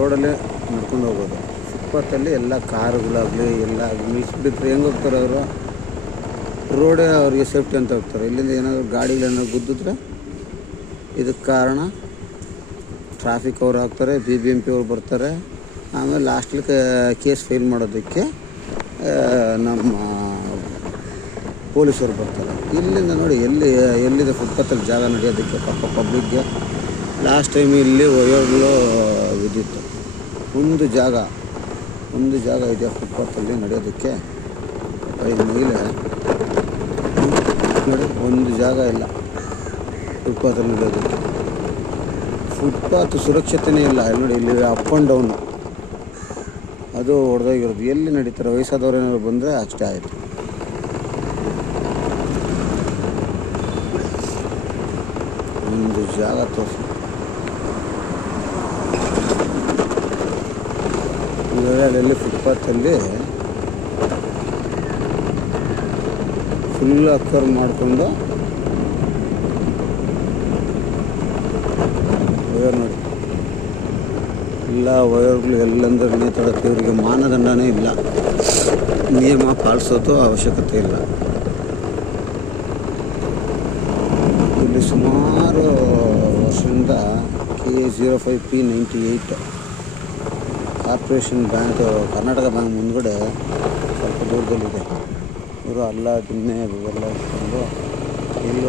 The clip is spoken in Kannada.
ರೋಡಲ್ಲೇ ನಡ್ಕೊಂಡು ಹೋಗೋದು. ಫುಟ್ಪಾತಲ್ಲಿ ಎಲ್ಲ ಕಾರುಗಳಾಗಲಿ ಎಲ್ಲ ಬಿಟ್ಟರೆ ಹೆಂಗೆ ಹೋಗ್ತಾರೆ ಅವರು? ರೋಡೇ ಅವ್ರಿಗೆ ಸೇಫ್ಟಿ ಅಂತ ಹೋಗ್ತಾರೆ. ಇಲ್ಲಿಂದ ಏನಾದರೂ ಗಾಡಿಗಳೇನಾದ್ರು ಗುದ್ದಿದ್ರೆ ಇದಕ್ಕೆ ಕಾರಣ ಟ್ರಾಫಿಕ್ ಅವ್ರು ಹಾಕ್ತಾರೆ, BBMP ಅವ್ರು ಬರ್ತಾರೆ. ಆಮೇಲೆ ಲಾಸ್ಟ್ಲಿ ಕೇಸ್ ಫೈಲ್ ಮಾಡೋದಕ್ಕೆ ನಮ್ಮ ಪೊಲೀಸರು ಬರ್ತಾರೆ. ಇಲ್ಲಿಂದ ನೋಡಿ ಎಲ್ಲಿದೆ ಫುಟ್ಪಾತಲ್ಲಿ ಜಾಗ ನಡೆಯೋದಕ್ಕೆ ಪಾಪ ಪಬ್ಲಿಕ್ಗೆ. ಲಾಸ್ಟ್ ಟೈಮ್ ಇಲ್ಲಿ ವಯೋಗಳು ಬಿದ್ದಿತ್ತು. ಒಂದು ಜಾಗ ಇದೆ ಫುಟ್ಪಾತಲ್ಲಿ ನಡೆಯೋದಕ್ಕೆ. ಇದು ಮಹಿಳೆ ನೋಡಿ, ಒಂದು ಜಾಗ ಇಲ್ಲ ಫುಟ್ಪಾತಲ್ಲಿ ನಡೆಯೋದಕ್ಕೆ. ಫುಟ್ಪಾತ್ ಸುರಕ್ಷತೆಯೇ ಇಲ್ಲ. ಇಲ್ಲಿ ನೋಡಿ, ಇಲ್ಲಿ ಅಪ್ ಆ್ಯಂಡ್ ಡೌನು ಅದು ಹೊಡೆದೋಗಿರೋದು. ಎಲ್ಲಿ ನಡೀತಾರೆ? ವಯಸ್ಸಾದವ್ರು ಏನಾದ್ರು ಬಂದರೆ ಅಷ್ಟೇ ಆಯಿತು. ಒಂದು ಜಾಗ ತೋರಿಸಿ. ಅಲ್ಲಿ ಫುಟ್ಪಾತಲ್ಲಿ ಫುಲ್ ಅಕ್ಕರ್ ಮಾಡಿಕೊಂಡು ವಯರ್ ನೋಡಿ, ಎಲ್ಲ ವಯರ್ಗಳು ಎಲ್ಲಂದ್ರೆ ನೇತಾಡುತ್ತೆ. ಇವರಿಗೆ ಮಾನದಂಡನೇ ಇಲ್ಲ, ನಿಯಮ ಪಾಲಿಸೋದು ಅವಶ್ಯಕತೆ ಇಲ್ಲ. ಇಲ್ಲಿ ಸುಮಾರು ವರ್ಷದಿಂದ K05P98 corporation bank, Karnataka bank ಮುಂದ್ಗಡೆ ಸ್ವಲ್ಪ ದೂರದಲ್ಲಿದೆ. ಇವರು ಅಲ್ಲ ದಿನ್ನೆ ಇವೆಲ್ಲ ಇಟ್ಕೊಂಡು